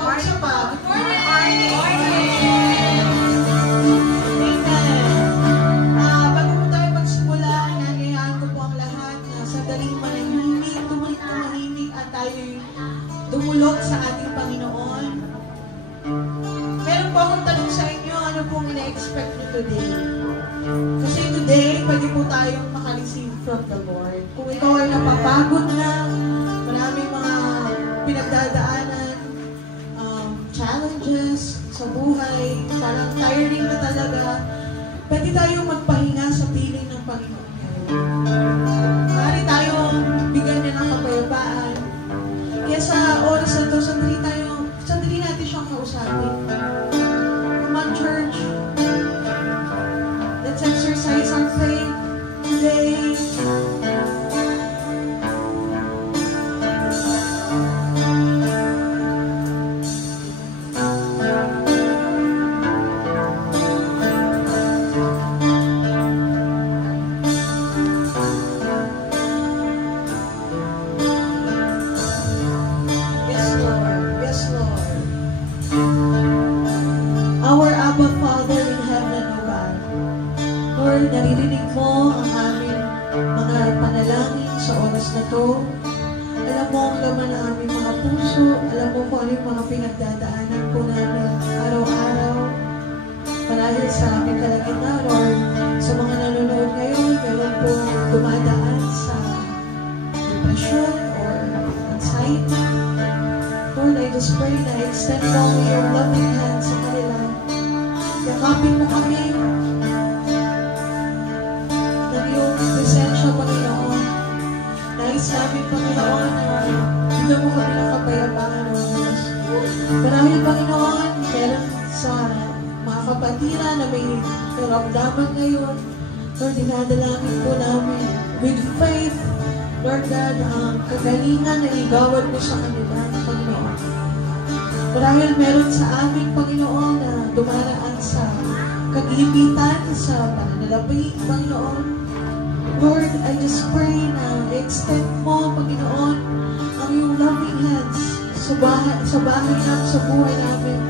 Kamusta pa? Good morning! Bago po tayo magsimula, nangyayahan ko po ang lahat na sandaling manahimik, tumulit na manahimik at tayo'y dumulog sa ating Panginoon. Meron po akong tanong sa inyo, ano pong ina-expect nyo today? Kasi today, pwede po tayong makareceive from the Lord. Kung ikaw ay napapagod na, maraming mga pinagdadaanan, challenges sa buhay, parang tiring na talaga, pwede tayong magpahinga sa piling ng Panginoon ngayon. Maaari tayong bigyan niya ng kapayapaan. Kaya sa oras na ito, sandali natin siyang kausapin. Come on, church. Let's exercise our faith today. Naririnig mo ang aming mga panalangin sa oras na to. Alam mo ang laman ng aming mga puso. Alam mo kung ano yung mga pinagdadaanan po namin araw-araw. Marahil sa aming kalagitnaan or sa mga nanonood ngayon, meron po dumadaan sa depression or anxiety. Lord, I just pray na extend mo your loving hands sa kanila. Yakapin mo kami. Presensya, Panginoon. Nais namin, Panginoon, na bigyan mo kami ng kapayapaan, O Diyos. Marahil, Panginoon, meron sa mga kapatiran na may karamdaman ngayon. Lord, dinadalangin po namin with faith, Lord God, ang kagalingan na igawad mo sa kanila, Panginoon. Marahil meron sa amin, Panginoon, na dumaraan sa kagipitan, sa pananalapi, Panginoon. Lord, I just pray na extend mo, Panginoon, ang iyong loving hands sa bahay namin, sa buhay namin.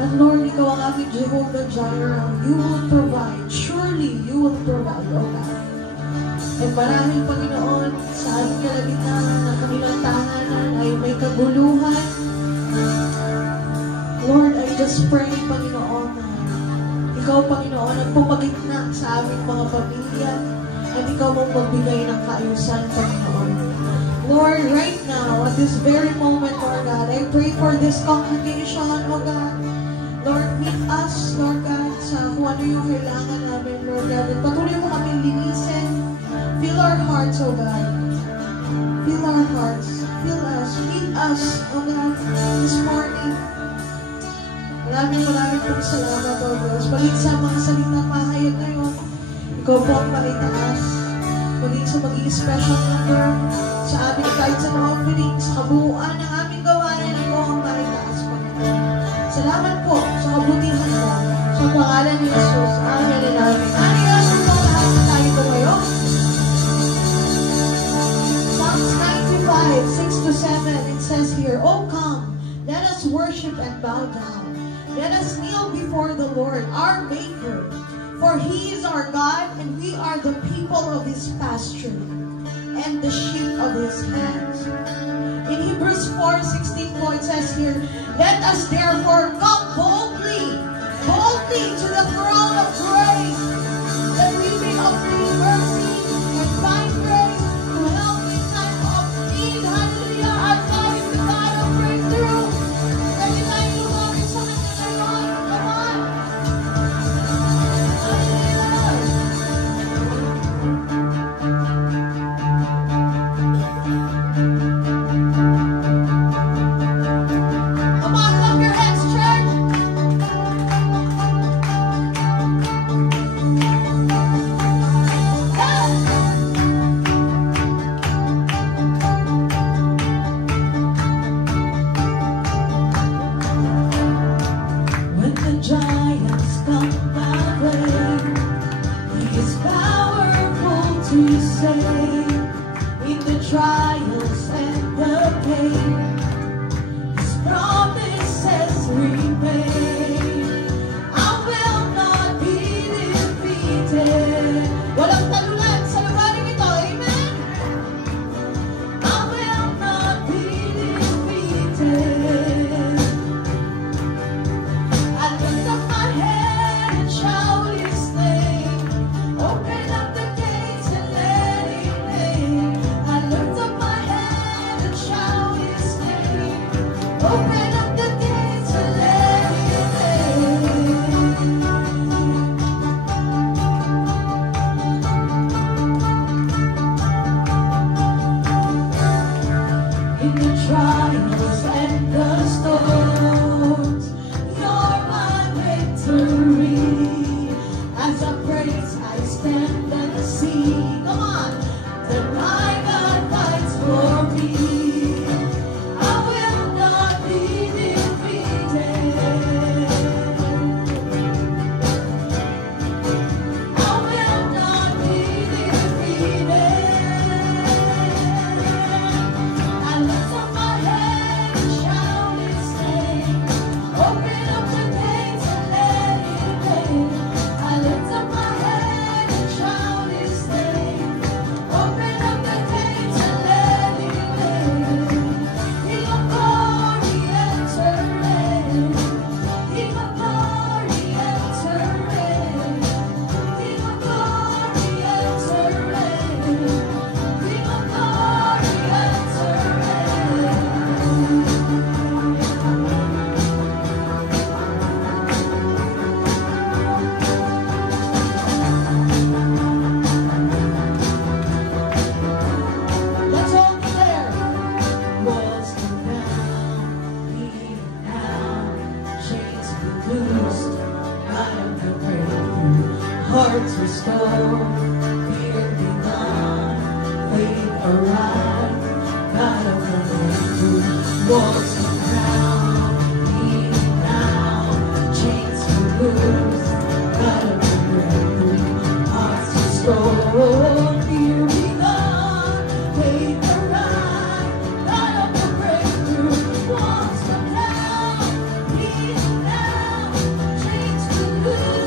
And Lord, ikaw ang aming Jehovah Jireh. You will provide. Surely, you will provide, O God. At marahil, Panginoon, sa aming kalagitnaan na kanilang tahanan ay may kaguluhan. Lord, I just pray, Panginoon, na ikaw, Panginoon, ang pumagitna sa aming mga pamilya. At ikaw mong magbigay ng kaayusan, Panginoon. Lord, right now, at this very moment, Lord God, I pray for this congregation, Lord God. Lord, meet us, Lord God, sa kung ano yung kailangan namin, Lord God. At patuloy mo kaming linisin. Fill our hearts, O God. Fill our hearts. Fill us. Meet us, O God, this morning. Maraming pong salamat, O Diyos. Palit sa mga salitang mahayag ngayon. Ikaw po ang malitaas, maging sa maging special number sa aming tithes and offering, sa kabuuan ng aming gawain, ikaw ang malitaas po. Salamat po sa kabutihan mo, sa pangalan ni Jesus. Amen and amen. Anigas po lahat na tayo po ngayon. Psalms 95, 6-7, it says here, "O come, let us worship and bow down. Let us kneel before the Lord, our Maker. For He is our God, and we are the people of His pasture, and the sheep of His hands." In Hebrews 4:16, it says here, "Let us therefore come boldly to the throne of grace, that we may obtain mercy and find grace to help in time of need." Hallelujah! Our God is the God of breakthrough. Pwede tayo lumapit sa Kanya ngayon. Come on! Come on, clap your hands, church! Hearts restored, fear be gone, faith arrive, God of the breakthrough, walls to crown, healing now, chains to loose, God of the breakthrough, hearts restored, fear be gone, faith arrive, God of the breakthrough, walls to crown, healing now, chains to loose.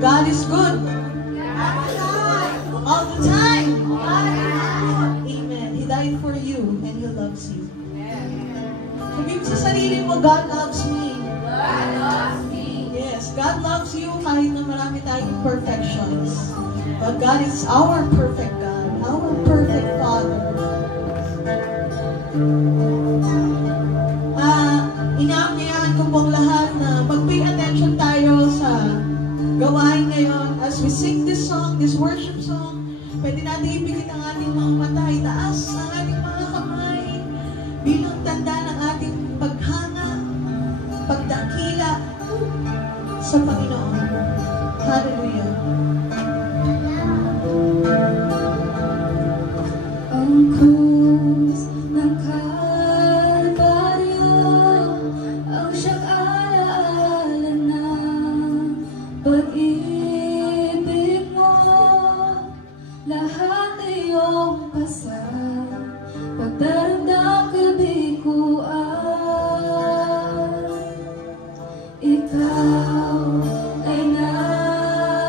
God is good. All the time. Amen. He died for you and He loves you. Sabihin mo sa sarili mo, God loves me. God loves me. Yes, God loves you kahit na marami tayong imperfections. But God is our perfect God, our perfect Father. Inaanyayahan ko pong lahat na mag-pay attention tayo sa gawain ngayon. As we sing this song, this worship song, pwede natin ipikit ang ating mga mata, itaas ang ating mga kamay bilang tanda ng ating paghanga, pagdakila sa Panginoon. Hallelujah. Ang krus ng Kalbaryo, ang siyang alaala ng pag-ibig mo, lahat iyong pasal, pagdaramdam kabiguan, ikaw ay nag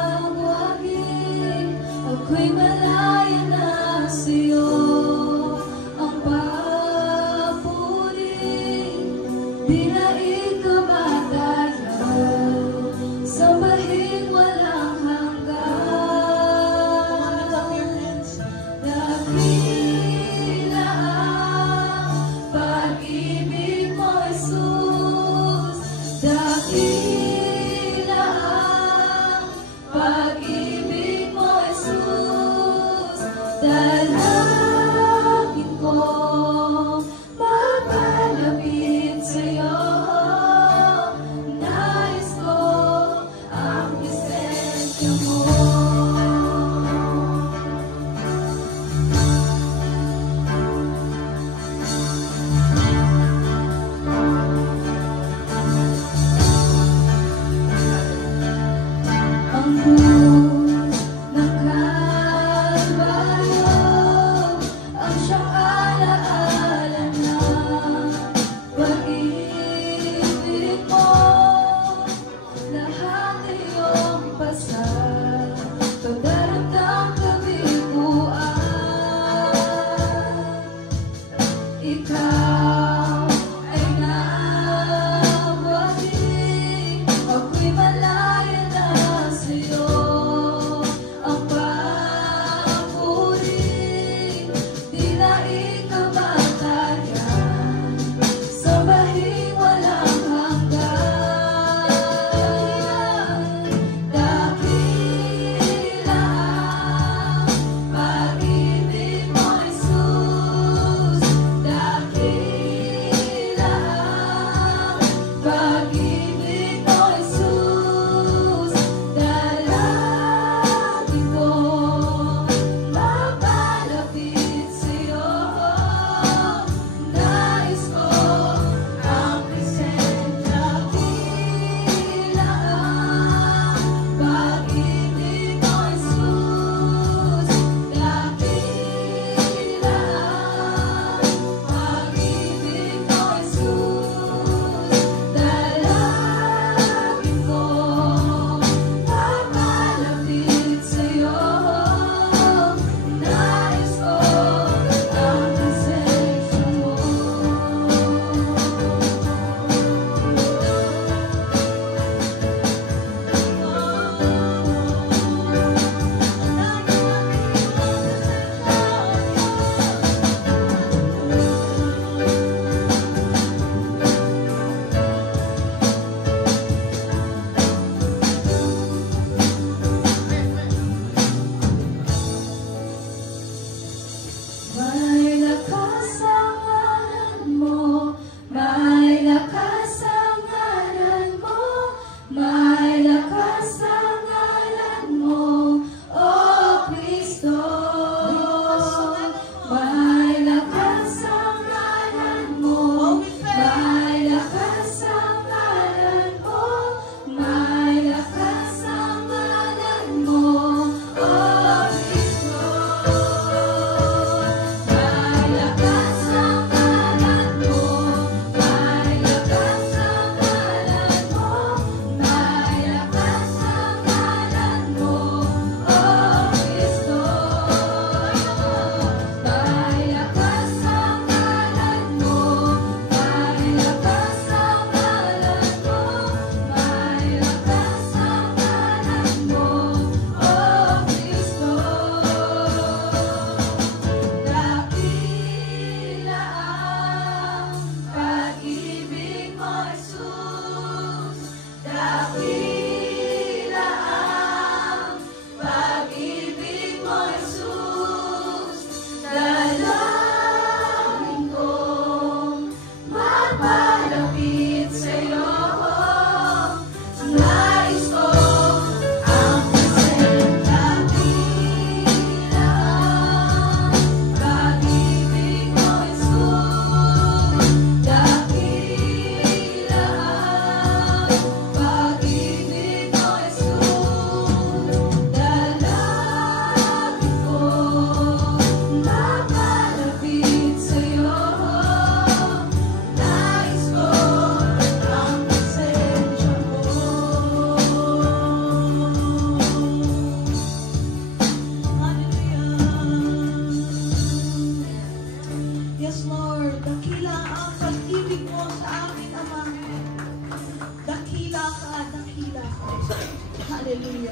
Hallelujah.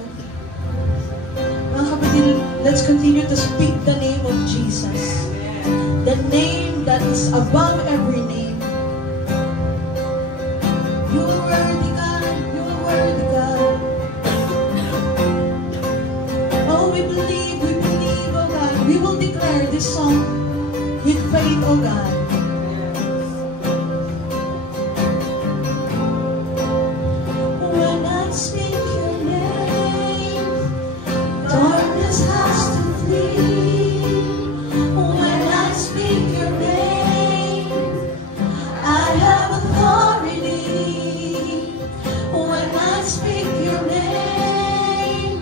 Mga kapatid, let's continue to speak the name of Jesus. The name that is above every name. You are worthy, God. You are worthy, God. Oh, we believe, oh God. We will declare this song with faith, oh God. When I speak your name, darkness has to flee. When I speak your name, I have authority. When I speak your name,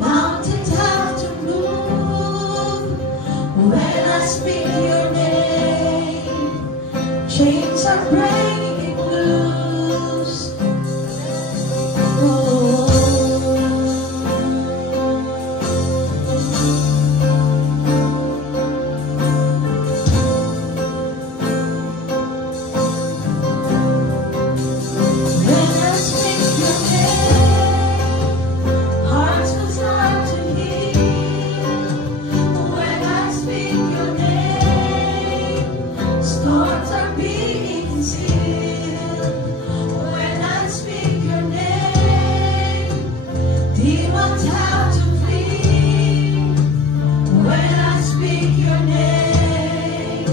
mountains have to move. When I speak your name, chains are breaking loose. Oh. When I speak your name, hearts will start to heal. When I speak your name, storms are being still. When I speak your name, demons have to flee. When I speak your name,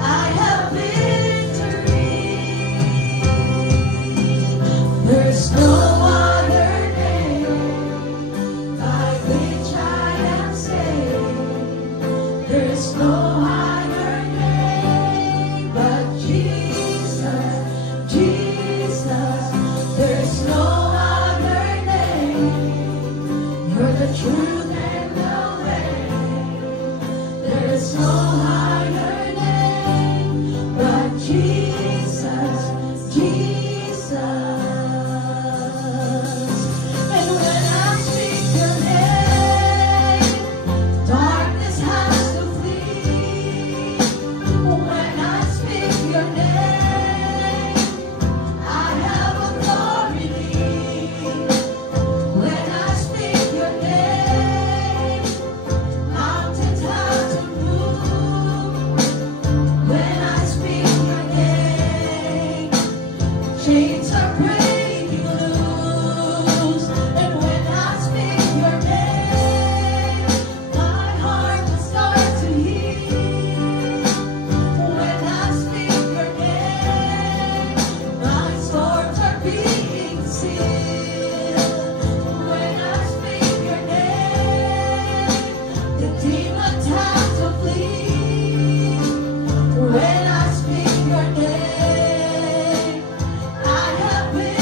I have victory. There's no other name by which I am saved. There's no higher name but Jesus, Jesus. There's no other name. You're the truth and the way. There's no higher name but Jesus, Jesus. And when I speak your name, darkness has to flee. When I speak your name, I have authority. When I speak your name, mountains have to move. When I speak your name, chains are breaking loose. And when I speak your name, my heart will start to heal. When I speak your name, my storms are being sealed. When I speak your name, the demons have to flee. When I speak your name, I have victory.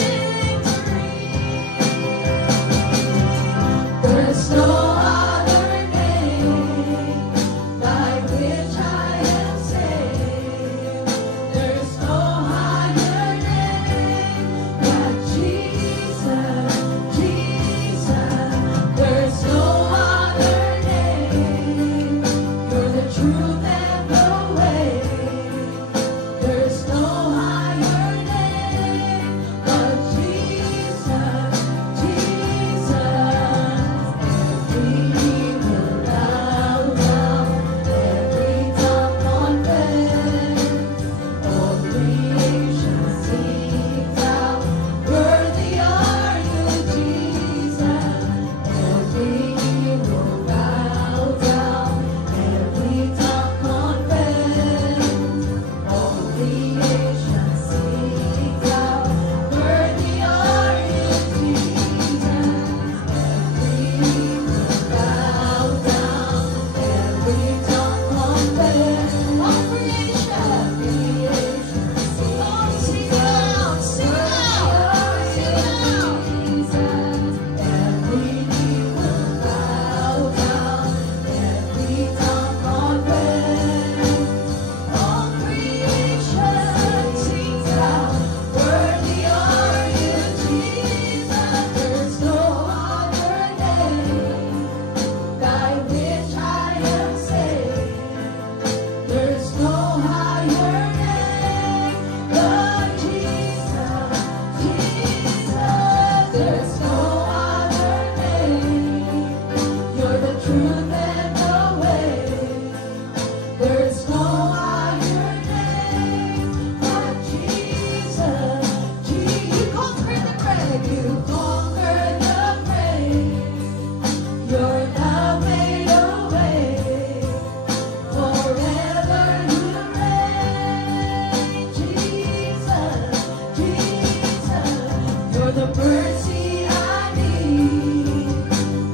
You're the mercy I need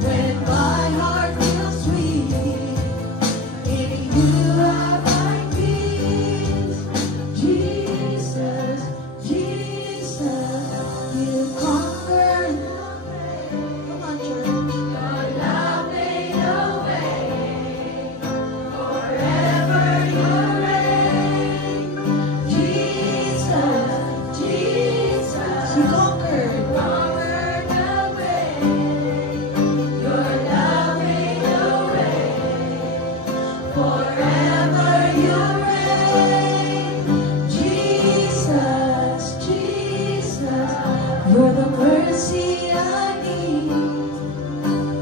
when my heart feels weak. In you I find peace. Jesus, Jesus, you conquered. Come on, church. Your love made a way. Forever you reign. Jesus, Jesus, you conquered the way. Your love made a way. Forever you reign. Jesus, Jesus, you're the mercy I need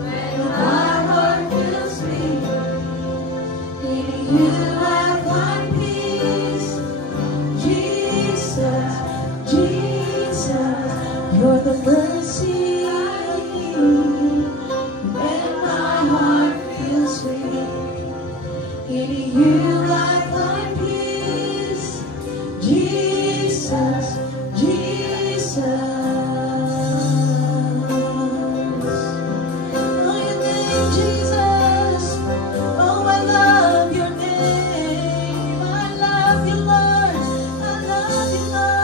when my heart feels weak. In you I find peace. Jesus, Jesus, you're the mercy I need when my heart feels weak. In you I find peace. Jesus, Jesus. Oh, your name, Jesus. Oh, I love your name. I love you, Lord. I love you, Lord.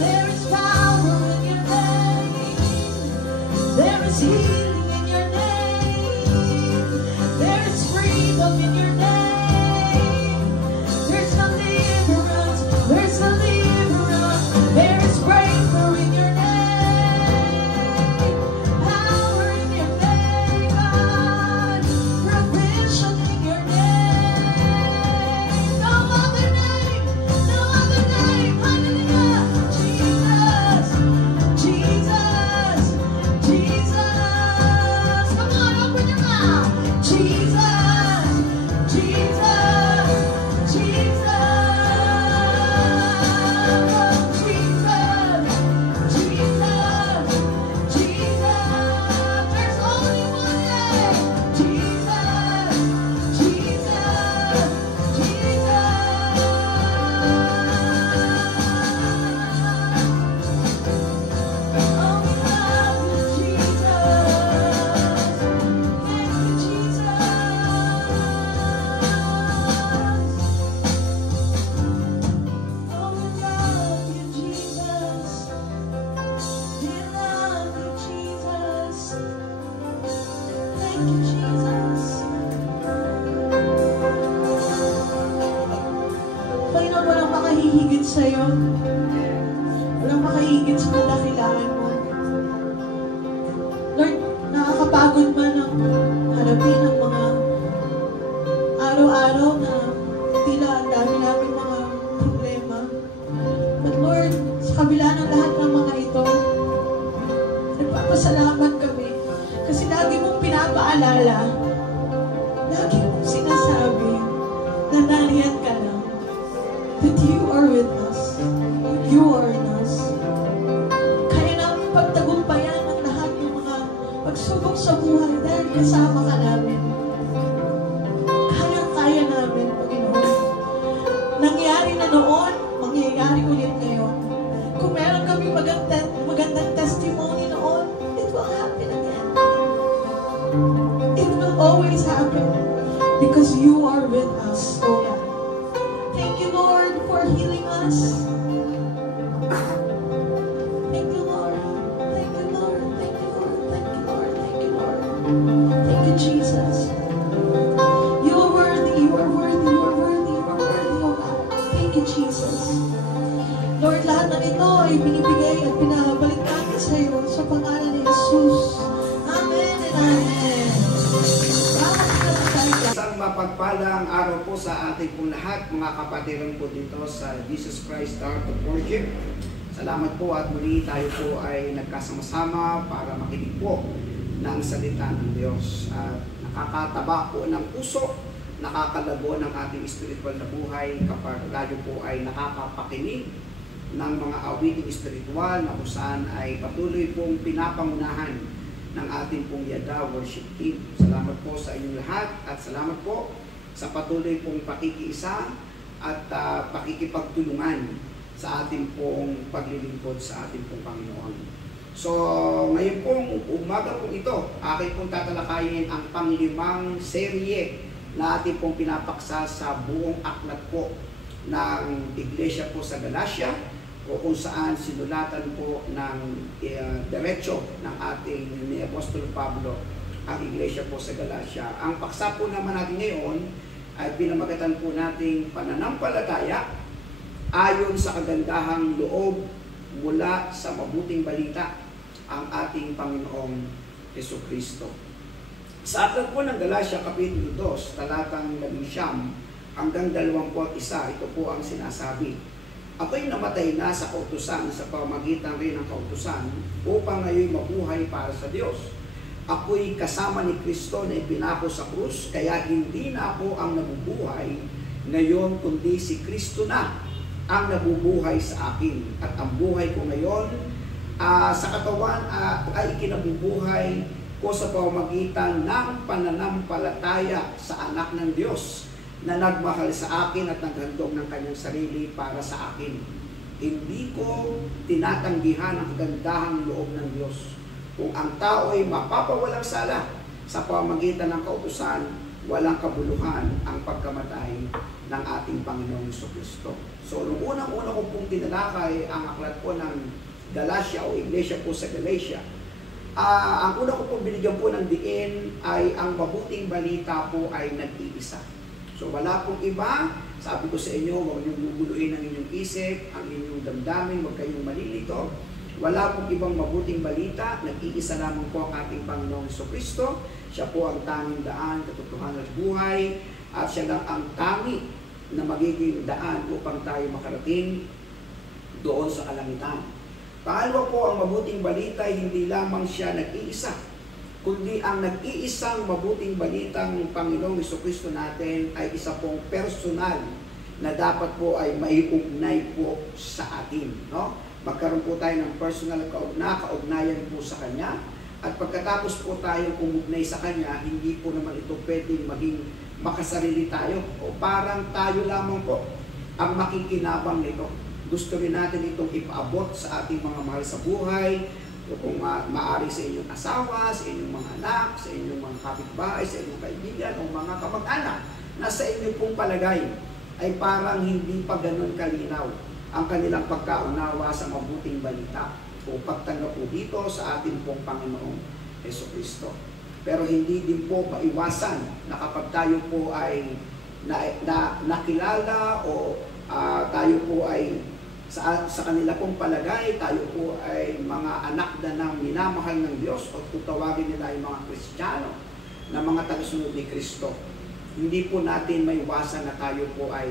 There is power in your name. There is healing in your name. There is freedom in your name. There's deliverance. There's deliverance. There is breakthrough in your name. Power in your name, God. Provision in your name. No other name. No other name. Hallelujah. Jesus. Jesus. Jesus. Come on, open your mouth. Jesus. Jesus. Jesus. Jesus. Jesus. There's only one name. Jesus. Jesus. Oh, we love you, Jesus. Thank you, Jesus. Oh, we love you, Jesus. We love you, Jesus. Thank you, Jesus. Panginoon, walang makahihigit sa'yo. Walang makahihigit sa kadakilaan mo. Lord, nakakapagod man ang harapin ang mga araw-araw na tila ang dami namin mga problema. But Lord, sa kabila ng lahat ng mga ito, nagpapasalamat kami kasi lagi mong pinapaalala, lagi mong sinasabi na nariyan ka lang. That you are with us. You are in us. Kaya namin pagtagumpayan ang lahat ng mga pagsubok sa buhay dahil kasama ka namin. Kaya namin, Panginoon. Nangyari na noon, mangyayari ulit ngayon. Kung meron kami magandang testimony noon, it will happen again. It will always happen because you are with us, O God. Thank you, Lord, for healing us. Thank you, Lord. Thank you, Lord. Thank you, Lord. Thank you, Lord. Thank you, Lord. Thank you, Jesus. You are worthy. You are worthy. You are worthy. You are worthy, O God. Thank you, Jesus. Lord, lahat na ito ay binibigay at pinabalik namin sa iyo sa pangalan ni Jesus. Amen and amen. Isang mapagpalang araw po sa ating pong lahat, mga kapatiran po dito sa Jesus Christ Heart of Worship. Salamat po at muli tayo po ay nagkasama-sama para makinig po ng salita ng Diyos. At nakakataba po ng puso, nakakalago ng ating spiritual na buhay kapag tayo po ay nakakapakinig ng mga awiting spiritual na kung saan ay patuloy pong pinapangunahan ng ating pong Yada Worship Team. Salamat po sa inyong lahat at salamat po sa patuloy pong pakikiisa at pakikipagtulungan sa ating pong paglilingkod sa ating pong Panginoon. So, ngayon pong umaga pong ito, akin pong tatalakayin ang pang-5 serye na ating pong pinapaksa sa buong aklat po ng Iglesia po sa Galacia, o kung saan sinulatan po ng diretso ng ating ni Apostol Pablo ang Iglesia po sa Galacia. Ang paksa po naman natin ngayon ay pinamagatan po nating pananampalataya ayon sa kagandahang loob mula sa mabuting balita, ang ating Panginoong Jesucristo. Sa aklat po ng Galacia, Kapitulo 2, talatang 11 hanggang 21, ito po ang sinasabi. Ako'y namatay na sa kautusan sa pamamagitan rin ng kautusan upang ngayon mabuhay para sa Diyos. Ako'y kasama ni Kristo na ipinako sa krus, kaya hindi na ako ang nabubuhay ngayon, kundi si Kristo na ang nabubuhay sa akin. At ang buhay ko ngayon sa katawan ay ikinabubuhay ko sa pamamagitan ng pananampalataya sa anak ng Diyos na nagmahal sa akin at naghandog ng kanyang sarili para sa akin. Hindi ko tinatanggihan ang kagandahang loob ng Diyos. Kung ang tao ay mapapawalang sala sa pamamagitan ng kautusan, walang kabuluhan ang pagkamatay ng ating Panginoong Jesucristo. So, nung unang-una ko pong tinalakay ang aklat po ng Galacia o Iglesia po sa Galacia, ang una ko pong binigyan po ng diin ay ang mabuting balita po ay nag-iisa. So wala pong iba, sabi ko sa inyo, huwag niyong guguluhin ang inyong isip, ang inyong damdamin, huwag kayong malilito. Wala pong ibang mabuting balita, nag-iisa lamang po ang ating Panginoong Jesucristo. Siya po ang tanging daan, katotohanan at buhay, at siya lang ang tangi na magiging daan upang tayo makarating doon sa kalangitan. Pangalawa po, ang mabuting balita, hindi lamang siya nag-iisa, kundi ang nag-iisang mabuting balitang Panginoong Jesucristo natin ay isa pong personal na dapat po ay maiugnay po sa atin. No? Magkaroon po tayo ng personal kaugnayan po sa Kanya, at pagkatapos po tayo umugnay sa Kanya, hindi po naman ito pwedeng maging makasarili tayo o parang tayo lamang po ang makikinabang nito. Gusto rin natin itong ipaabot sa ating mga mahal sa buhay, o kung maaari sa inyong asawa, sa inyong mga anak, sa inyong mga kapitbahay, sa inyong kaibigan, o mga kamag-anak na sa inyong pong palagay ay parang hindi pa ganun kalinaw ang kanilang pagkaunawa sa mabuting balita o pagtanggap po dito sa ating pong Panginoong Jesucristo. Pero hindi din po maiwasan na kapag tayo po ay nakilala o tayo po ay sa kanila pong palagay, tayo po ay mga anak na ng minamahal ng Diyos o tutawagin nila ay mga Kristiyano na mga tagasunod ni Kristo. Hindi po natin maiwasan na tayo po ay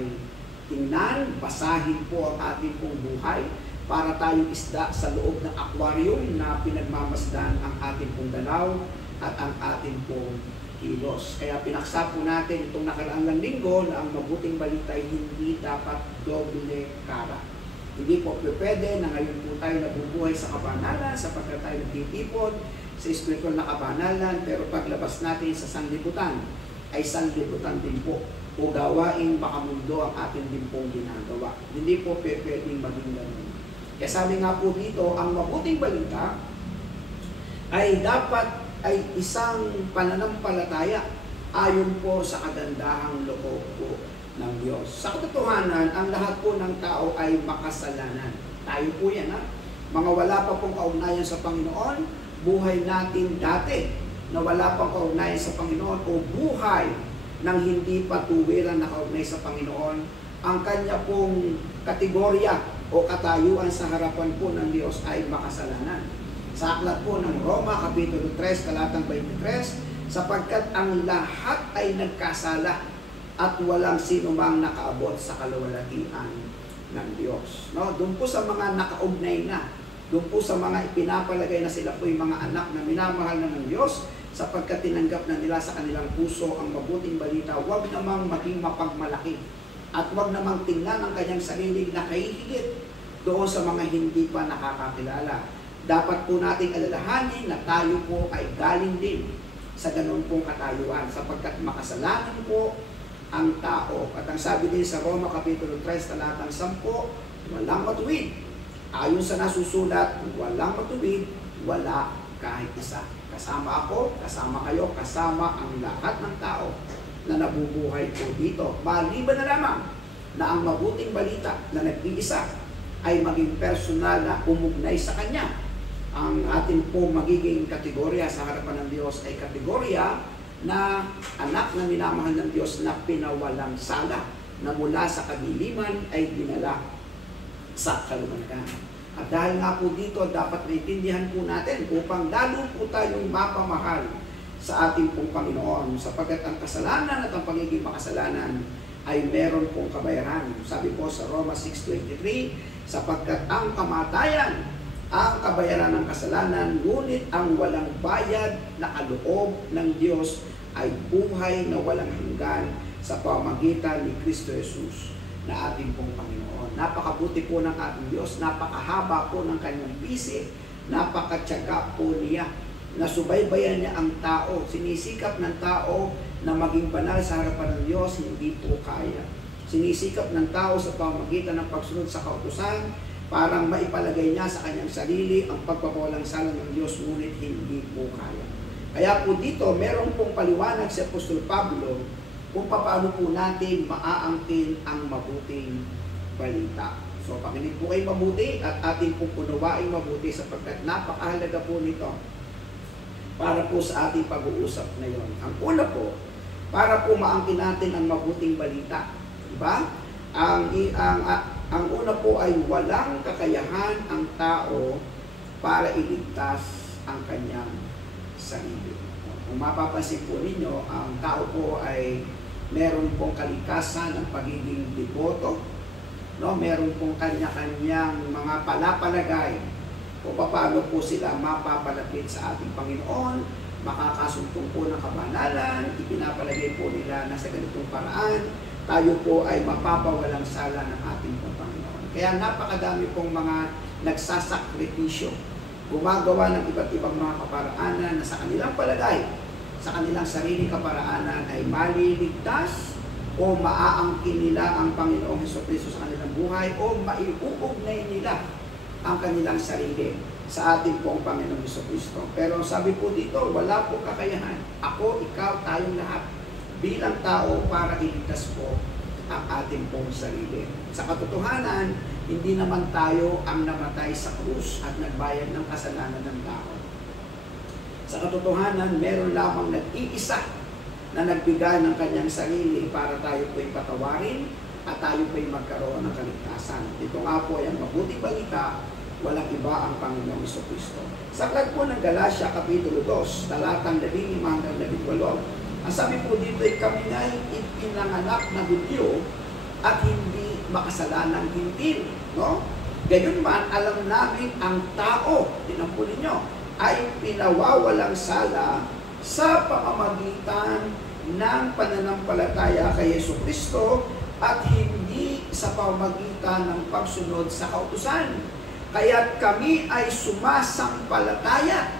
tingnan, basahin po ang ating pong buhay para tayo isda sa loob ng aquarium na pinagmamasdan ang ating pong dalaw at ang ating pong kilos. Kaya pinaksa po natin itong nakaraang linggo na ang mabuting balita ay hindi dapat doble cara. Hindi po pwede na ngayon po tayo nabubuhay sa kabanalan sapagkat tayo nagtitipon sa spiritual na kabanalan, pero paglabas natin sa sanlibutan ay sanlibutan din po o gawain bakamundo ang ating din pong ginagawa. Hindi po pwedeng maging ganun. Kaya sabi nga po dito, ang mabuting balita ay dapat ay isang pananampalataya ayon po sa kagandahang loob po ng Diyos. Sa katotohanan, ang lahat po ng tao ay makasalanan. Tayo po yan, ha? Mga wala pa pong kaugnayan sa Panginoon, buhay natin dati na wala pang kaugnayan sa Panginoon o buhay ng hindi pa tuwiran na kaugnay sa Panginoon, ang kanya pong kategorya o katayuan sa harapan po ng Diyos ay makasalanan. Sa aklat po ng Roma, Kapitulo 3, talatang 23, sapagkat ang lahat ay nagkasala at walang sino mang nakaabot sa kaluwalhatian ng Diyos. No? Doon po sa mga nakaugnay na, doon po sa mga ipinapalagay na sila po yung mga anak na minamahal na ng Diyos, sapagkat tinanggap na nila sa kanilang puso ang mabuting balita, huwag namang maging mapagmalaki at huwag namang tingnan ang kanyang sarili na kahihigit doon sa mga hindi pa nakakakilala. Dapat po nating alalahanin na tayo po ay galing din sa ganun pong katayuan, sapagkat makasalanan po ang tao. At ang sabi din sa Roma Kapitulo 3, talatang 10, walang matuwid. Ayon sa nasusulat, walang matuwid, wala kahit isa. Kasama ako, kasama kayo, kasama ang lahat ng tao na nabubuhay po dito. Maliban na lamang na ang mabuting balita na nag-iisa ay maging personal na umugnay sa Kanya. Ang atin po magiging kategorya sa harapan ng Diyos ay kategorya na anak na minamahal ng Diyos na pinawalang sala, na mula sa kadiliman ay dinala sa kalumagan. At dahil nga po dito, dapat maintindihan po natin upang lalo po tayong mapamahal sa ating pong Panginoon, sapagkat ang kasalanan at ang pagiging makasalanan ay meron pong kabayaran. Sabi po sa Roma 6:23, sapagkat ang kamatayan ang kabayaran ng kasalanan, ngunit ang walang bayad na kaloob ng Diyos ay buhay na walang hanggan sa pamamagitan ni Kristo Jesus na ating pong Panginoon. Napakabuti po ng ating Diyos, napakahaba po ng kanyang bisig, napakatyaga po niya. Nasubaybayan niya ang tao, sinisikap ng tao na maging banal sa harapan ng Diyos, hindi po kaya. Sinisikap ng tao sa pamamagitan ng pagsunod sa kautusan, parang maipalagay niya sa kanyang sarili ang pagpapawalang sala ng Diyos, ngunit hindi po kaya. Kaya po dito, meron pong paliwanag si Apostol Pablo kung paano po natin maaangkin ang mabuting balita. So, pakinig po kayo mabuti at atin pong unawain mabuti sapagkat napakahalaga po nito para po sa ating pag-uusap ngayon. Ang una po, para po maangkin natin ang mabuting balita. Diba? Ang una po ay walang kakayahan ang tao para iligtas ang kanyang sarili. Kung mapapansin po ninyo, ang tao po ay meron pong kalikasan ng pagiging deboto, no? Meron pong kanya-kanyang mga palapalagay kung paano po sila mapapalapit sa ating Panginoon, makakasumpong po ng kabanalan, ipinapalagay po nila na sa ganitong paraan, tayo po ay mapapawalang sala ng ating Panginoon. Kaya napakadami pong mga nagsasakripisyo, gumagawa ng iba't ibang mga kaparaanan na sa kanilang palagay, sa kanilang sarili kaparaanan ay maliligtas o maaangkin nila ang Panginoong Hesukristo sa kanilang buhay o maiuugnay nila ang kanilang sarili sa ating pong Panginoong Hesukristo. Pero sabi po dito, wala po kakayahan. Ako, ikaw, tayong lahat bilang tao para iligtas po ang ating pong sarili. Sa katotohanan, hindi naman tayo ang namatay sa krus at nagbayad ng kasalanan ng tao. Sa katotohanan, meron lamang nag-iisa na nagbigay ng kanyang sarili para tayo po'y patawarin at tayo po'y magkaroon ng kaligtasan. Ito nga po ay ang mabuting balita, walang iba ang Panginoong Hesukristo. Sa aklat po ng Galatia, Kapitulo 2, talatang 15 hanggang 18, ang sabi po dito ay kami nga'y ipinanganak na Hudyo at hindi makasalanang hintil. No? Gayunman, alam namin ang tao, tingnan po ninyo, ay pinawawalang sala sa pamamagitan ng pananampalataya kay Jesucristo at hindi sa pamamagitan ng pagsunod sa kautusan. Kaya't kami ay sumasampalataya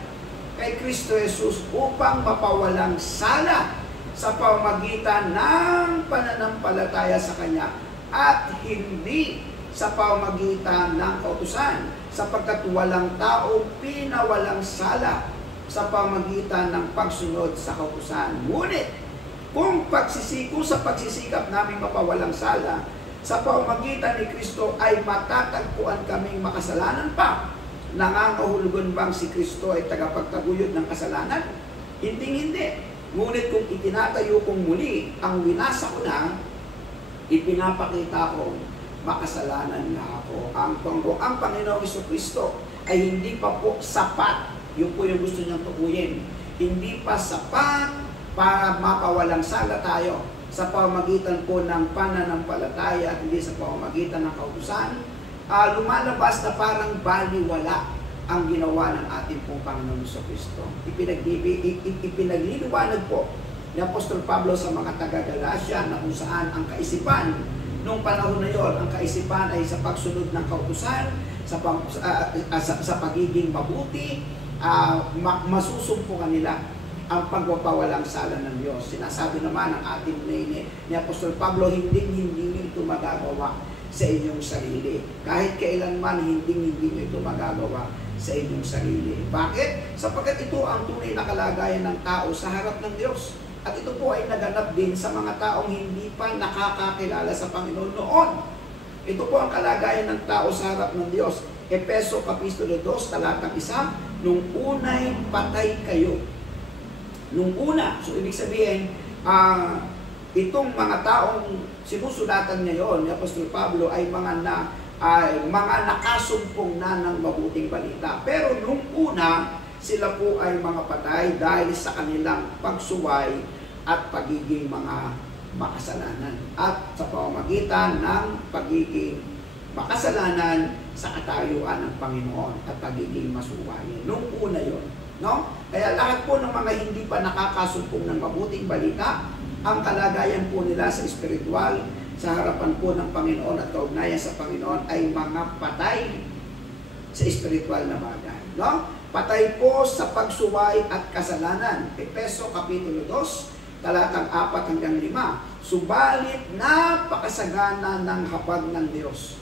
kay Kristo Jesus upang mapawalang sala sa pamamagitan ng pananampalataya sa Kanya at hindi sa pamamagitan ng kautusan, sapagkat walang tao pinawalang sala sa pamamagitan ng pagsunod sa kautusan. Ngunit kung sa pagsisikap namin mapawalang sala sa pamamagitan ni Kristo ay matatagpuan kaming makasalanan pa, nangangahulugan bang si Kristo ay tagapagtaguyod ng kasalanan? Hindi. Ngunit kung itinatayo kong muli ang winasa ko na, ipinapakita ko makasalanan na ako. Ang Panginoong Hesukristo ay hindi pa po sapat. Yun po yung gusto niyang tukuyin. Hindi pa sapat para mapawalang sala tayo sa pamamagitan po ng pananampalataya at hindi sa pamamagitan ng kautusan. Lumalabas na parang baliwala ang ginawa ng ating pong Panginoong Hesukristo. Ipinagliliwanag po ni Apostol Pablo sa mga taga-Galatia na kung saan ang kaisipan noong panahon na yon, ang kaisipan ay sa pagsunod ng kautusan, sa pagiging mabuti, masusumpungan nila ang pagpapawalang sala ng Diyos. Sinasabi naman ng ating ni Apostol Pablo, hindi ito magagawa sa inyong sarili. Kahit kailanman, hindi nyo ito magagawa sa inyong sarili. Bakit? Sapagkat ito ang tunay na kalagayan ng tao sa harap ng Diyos. At ito po ay naganap din sa mga taong hindi pa nakakakilala sa Panginoon noon. Ito po ang kalagayan ng tao sa harap ng Diyos. Efeso Kapitulo 2, talatang 1, nung unay patay kayo. Nung una, so ibig sabihin, itong mga taong sinusulatan ngayon ni Apostol Pablo ay mga nakasumpong na ng mabuting balita. Pero nung una, sila po ay mga patay dahil sa kanilang pagsuway at pagiging mga makasalanan. At sa pamamagitan ng pagiging makasalanan sa katayuan ng Panginoon at pagiging masuwayin. Nung una yon, no? Kaya lahat po ng mga hindi pa nakakasumpong ng mabuting balita, ang kalagayan po nila sa espiritual, sa harapan po ng Panginoon at kaugnayan sa Panginoon ay mga patay sa espiritual na bagay. No? Patay po sa pagsuway at kasalanan. Efeso Kapitulo 2, talatang 4 hanggang 5. Subalit napakasagana ng habag ng Diyos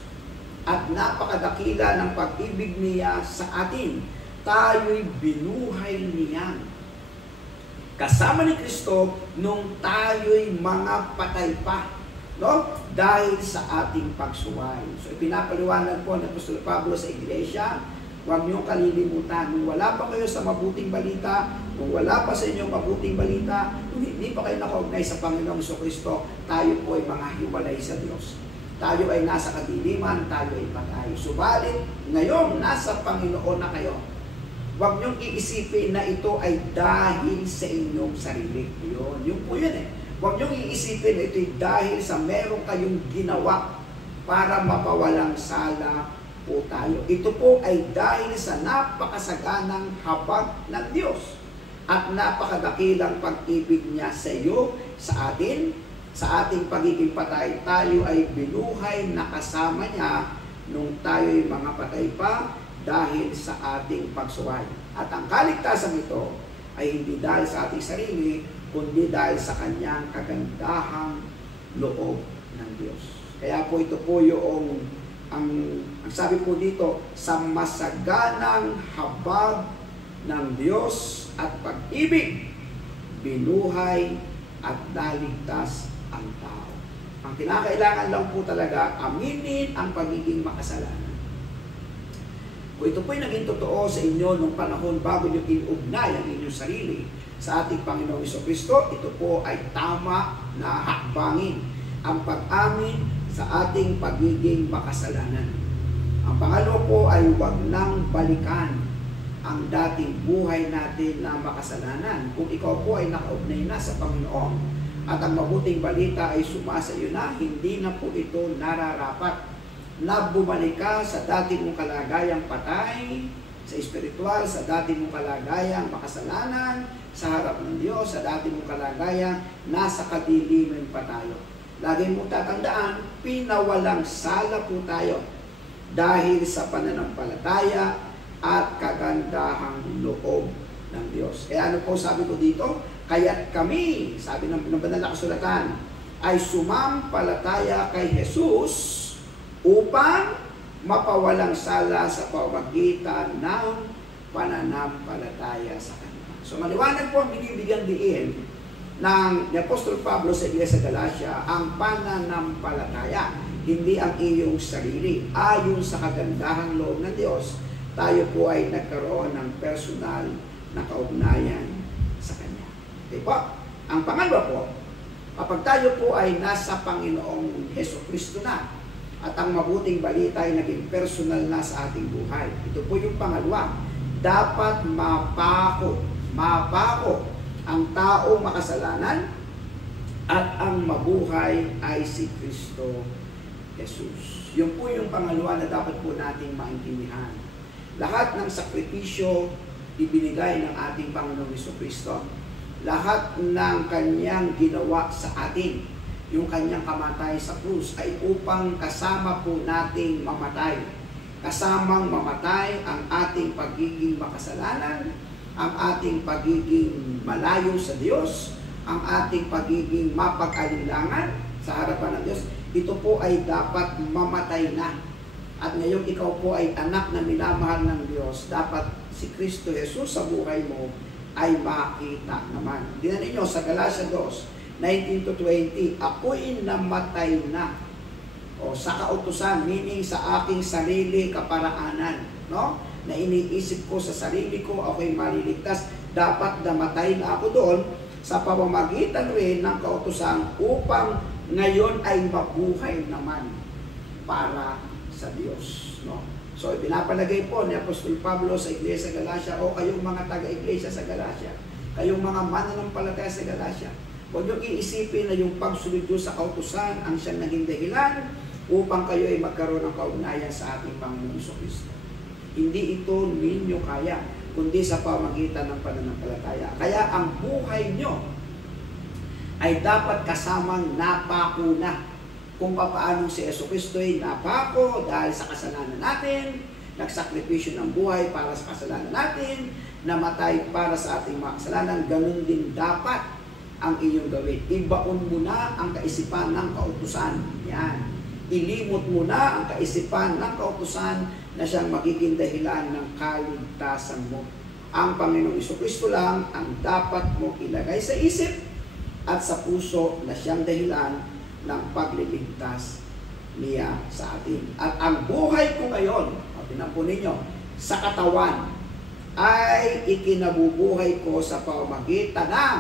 at napakadakila ng pag-ibig niya sa atin. Tayo'y binuhay niya kasama ni Kristo nung tayo'y mga patay pa, no? Dahil sa ating pagsuway. So ipinapaliwanag po ni Apostol Pablo sa iglesia, huwag niyong kalilimutan, nung wala pa kayo sa mabuting balita, kung wala pa sa inyong mabuting balita, kung hindi pa kayo nakaugnay sa Panginoong Kristo, tayo po ay mga hiwalay sa Diyos. Tayo ay nasa kadiliman, tayo ay patay. Subalit, ngayon, nasa Panginoon na kayo. Huwag niyong iisipin na ito ay dahil sa inyong sarili. Yun po yun eh. Huwag niyong iisipin na ito ay dahil sa meron kayong ginawa para mapawalang sala po tayo. Ito po ay dahil sa napakasaganang habag ng Diyos at napakadakilang pag-ibig niya sa iyo, sa atin, sa ating pagiging patay. Tayo ay binuhay na kasama niya nung tayo'y mga patay pa dahil sa ating pagsuway. At ang kaligtasan ito ay hindi dahil sa ating sarili, kundi dahil sa kanyang kagandahang loob ng Diyos. Kaya po ito po yung ang sabi po dito, sa masaganang habag ng Diyos at pag-ibig, binuhay at naligtas ang tao. Ang kinakailangan lang po talaga, aminin ang pagiging makasalanan. Kung ito po'y naging totoo sa inyo nung panahon bago nyo inugnay ang inyong sarili sa ating Panginoong Kristo, ito po ay tama na hakbangin ang pag-amin sa ating pagiging makasalanan. Ang pangalawa po ay huwag nang balikan ang dating buhay natin na makasalanan. Kung ikaw po ay nakaugnay na sa Panginoon at ang mabuting balita ay sumasa iyo na, hindi na po ito nararapat na bumalik ka sa dati mong kalagayang patay, sa espiritual, sa dati mong kalagayang makasalanan, sa harap ng Diyos, sa dati mong kalagayang nasa kadiliman pa tayo. Lagi mo tatandaan, pinawalang sala po tayo dahil sa pananampalataya at kagandahang loob ng Diyos. Kaya ano po sabi ko dito? Kaya't kami, sabi ng banal na kasulatan, ay sumampalataya kay Jesus upang mapawalang sala sa pamamagitan ng pananampalataya sa Kanya. So maliwanag po ang binibigyan diin ng Apostol Pablo sa Iglesia Galacia, ang pananampalataya, hindi ang iyong sarili. Ayon sa kagandahang loob ng Diyos, tayo po ay nagkaroon ng personal na kaugnayan sa Kanya. Okay po? Ang pangalawa po, kapag tayo po ay nasa Panginoong Jesucristo na, at ang mabuting balita ay naging personal na sa ating buhay. Ito po yung pangalawa. Dapat mapako ang taong makasalanan at ang mabuhay ay si Kristo Jesus. Yun po yung pangalawa na dapat po nating maintindihan. Lahat ng sakripisyo ibinigay ng ating Panginoong Jesucristo. Lahat ng kanyang ginawa sa atin, yung kanyang kamatay sa krus, ay upang kasama po nating mamatay. Kasamang mamatay ang ating pagiging makasalanan, ang ating pagiging malayo sa Diyos, ang ating pagiging mapag-alinlangan sa harapan ng Diyos. ito po ay dapat mamatay na. At ngayon ikaw po ay anak na minamahal ng Diyos, dapat si Kristo Jesus sa buhay mo ay makita naman. Tingnan ninyo sa Galatia 2, 19-20, ako'y namatay na. O sa kautusan, meaning sa aking sarili kaparaanan, no? Na iniisip ko sa sarili ko, ako'y maliligtas. Dapat namatay na ako doon sa pamamagitan rin ng kautusan upang ngayon ay mabuhay naman para sa Diyos, no? So, pinapalagay po ni Apostol Pablo sa Iglesia Galatia, o kayong mga taga-iglesia sa Galatia, kayong mga mananampalataya sa Galatia, huwag niyong iisipin na yung pagsunod nyo sa kautusan ang siyang naging dahilan upang kayo ay magkaroon ng kaugnayan sa ating Panginoong Jesucristo. Hindi ito ninyo kaya, kundi sa pamagitan ng pananampalataya. Kaya ang buhay nyo ay dapat kasamang napako na. Kung paano si Jesucristo ay napako dahil sa kasalanan natin, nagsakripisyo ng buhay para sa kasalanan natin, namatay para sa ating mga kasalanan, ganun din dapat ang iyong gawin. Ibaon mo na ang kaisipan ng kautusan. Yan. Ilimot mo na ang kaisipan ng kautusan na siyang magiging dahilan ng kaligtasan mo. Ang Panginoong Jesucristo lang ang dapat mo ilagay sa isip at sa puso na siyang dahilan ng pagliligtas niya sa atin. At ang buhay ko ngayon, pinampo ninyo, sa katawan, ay ikinabubuhay ko sa pamamagitan ng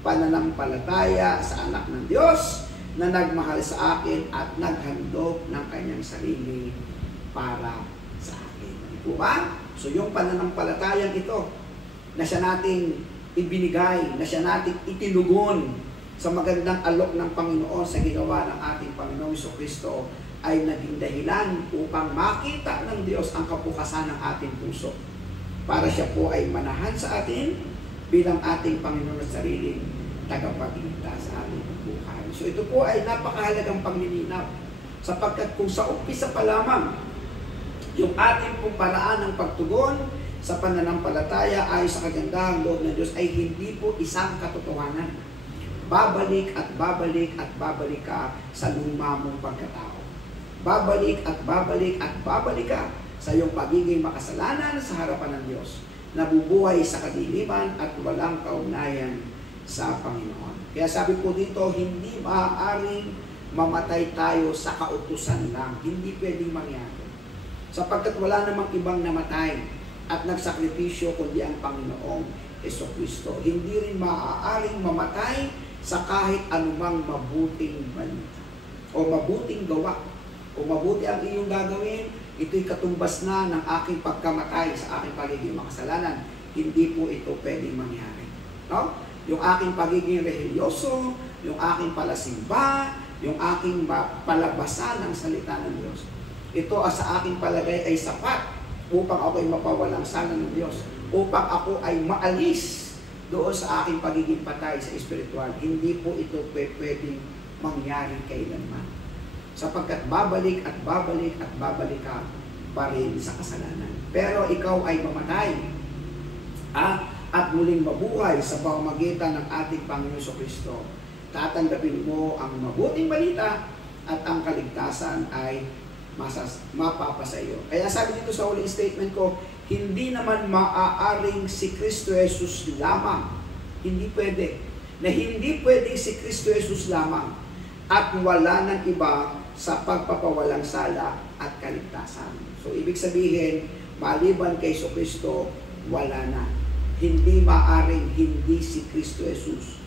pananampalataya sa anak ng Diyos na nagmahal sa akin at naghandog ng kanyang sarili para sa akin. Di po ba? So yung pananampalatayang ito, na siya nating ibinigay, na siya nating itinugon sa magandang alok ng Panginoon sa ginawa ng ating Panginoong Jesucristo, ay naging dahilan upang makita ng Diyos ang kapukasan ng ating puso para siya po ay manahan sa atin bilang ating Panginoon at sariling tagapagligtas sa ating buhay. So ito po ay napakahalagang paglilinaw, sapagkat kung sa umpisa pa lamang yung ating pong paraan ng pagtugon sa pananampalataya ay sa kagandahang loob ng Diyos ay hindi po isang katotohanan. Babalik at babalik at babalik ka sa luma mong pagkatao. Babalik at babalik at babalik ka sa iyong pagiging makasalanan sa harapan ng Diyos, nabubuhay sa kadiliman at walang kaugnayan sa Panginoon. Kaya sabi po dito, hindi maaaring mamatay tayo sa kautusan lang. Hindi pwedeng mangyari. Sapagkat wala namang ibang namatay at nagsakripisyo kundi ang Panginoong Jesucristo. Hindi rin maaaring mamatay sa kahit anumang mabuting balita o mabuting gawa o mabuti ang iyong gagawin, ito'y katumbas na ng aking pagkamatay sa aking pagiging makasalanan. Hindi po ito pwedeng mangyari. No? Yung aking pagiging religyoso, yung aking palasimba, yung aking palabasan ng salita ng Diyos, ito sa aking palagay ay sapat upang ako ay mapawalang sala ng Diyos, upang ako ay maalis doon sa aking pagiging patay sa espiritual. Hindi po ito pwedeng mangyari kailanman. Sapagkat babalik at babalik at babalik ka pa rin sa kasalanan. Pero ikaw ay mamatay at muling mabuhay sa pamamagitan ng ating Panginoon Jesucristo. Tatanggapin mo ang mabuting balita at ang kaligtasan ay mapapasa iyo. Kaya sabi dito sa huling statement ko, hindi naman maaaring si Kristo Jesus lamang. Hindi pwede. Na hindi pwedeng si Kristo Jesus lamang at wala ng iba sa pagpapawalang sala at kaligtasan. So, ibig sabihin, maliban kay Kristo, wala na. Hindi maaaring hindi si Kristo Jesus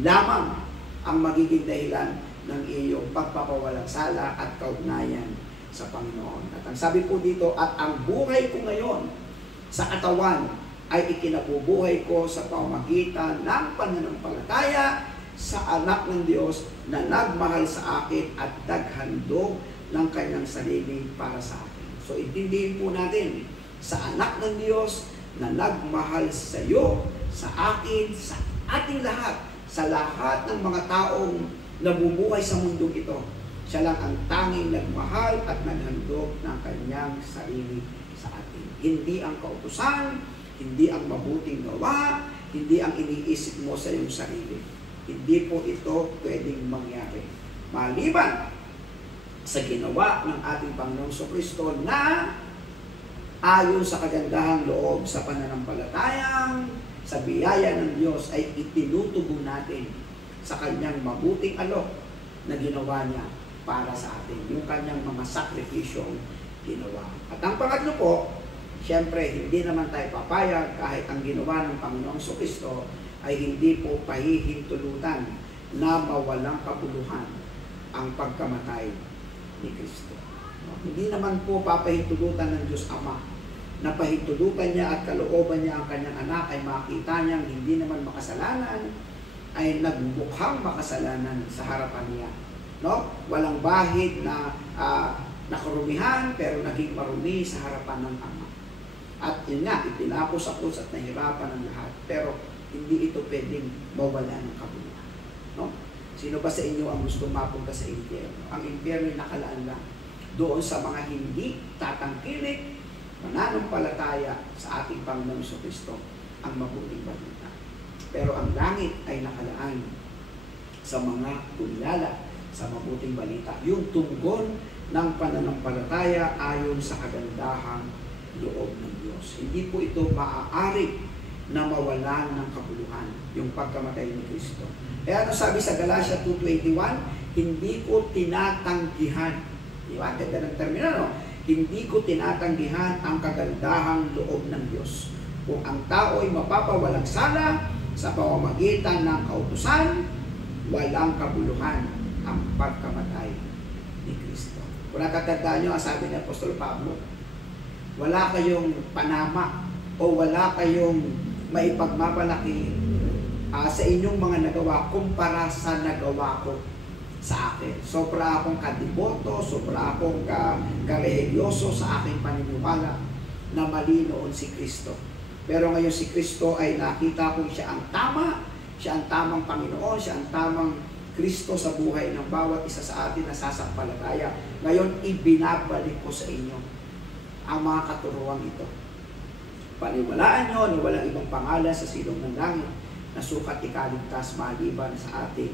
lamang ang magiging dahilan ng iyong pagpapawalang sala at kaugnayan sa Panginoon. At ang sabi po dito, at ang buhay ko ngayon sa katawan ay ikinabubuhay ko sa pamamagitan ng pananampalataya sa anak ng Diyos na nagmahal sa akin at naghandog ng kanyang sarili para sa akin. So, intindihin po natin, sa anak ng Diyos na nagmahal sa iyo, sa akin, sa ating lahat, sa lahat ng mga taong nabubuhay sa mundong ito. Siya lang ang tanging nagmahal at naghandog ng kanyang sarili sa atin. Hindi ang kautusan, hindi ang mabuting gawa, hindi ang iniisip mo sa iyong sarili. Hindi po ito pwedeng mangyari. Maliban sa ginawa ng ating Panginoong Kristo na ayon sa kagandahang loob sa pananampalatayang sa biyaya ng Diyos ay itinutubo natin sa kanyang mabuting alok na ginawa niya para sa atin. Yung kanyang mga sakripisyong ginawa. At ang pangatlo po, siyempre, hindi naman tayo papayag kahit ang ginawa ng Panginoong Kristo ay hindi po pahihintulutan na mawalang kabuluhan ang pagkamatay ni Kristo. Hindi naman po papahintulutan ng Diyos Ama na pahintulutan niya at kalooban niya ang kanyang anak ay makita niyang hindi naman makasalanan, ay nagmukhang makasalanan sa harapan niya. No? Walang bahid na nakarumihan pero naging marumi sa harapan ng Ama. At yun nga, itinapos sa krus at nahirapan ng lahat. Pero hindi ito pwedeng mawala ng kabuluhan. No? Sino ba sa inyo ang gusto mapunta sa impyerno? Ang impyerno ay nakalaan lang doon sa mga hindi tatangkilik, mananampalataya sa ating Panginoong Kristo ang mabuting balita. Pero ang langit ay nakalaan sa mga kumilala sa mabuting balita. Yung tunggon ng pananampalataya ayon sa kagandahang loob ng Diyos. Hindi po ito maaari na mawalan ng kabuluhan, yung pagkamatay ni Kristo. Kaya ano sabi sa Galatia 2:21, hindi ko tinatanggihan. Di ba? Ganda ng termino, no? Hindi ko tinatanggihan ang kagandahang loob ng Diyos. Kung ang tao ay mapapawalang sala sa pamamagitan ng kautusan, walang kabuluhan ang pagkamatay ni Kristo. Kung natatandaan nyo, ang sabi ni Apostol Pablo, wala kayong panama o wala kayong maipagmamalaki sa inyong mga nagawa kumpara sa nagawa ko sa akin. Sobra akong kadiboto, sobra akong karehilyoso sa aking paniniwala na mali noon si Kristo. Pero ngayon si Kristo ay nakita kong siya ang tama, siya ang tamang Panginoon, siya ang tamang Kristo sa buhay ng bawat isa sa atin na sasampalataya. Ngayon ibinabalik ko sa inyo ang mga katuruan ito. Paniwalaan nyo na walang ibang pangalan sa silong ng langit na sukat ikaligtas maliban sa ating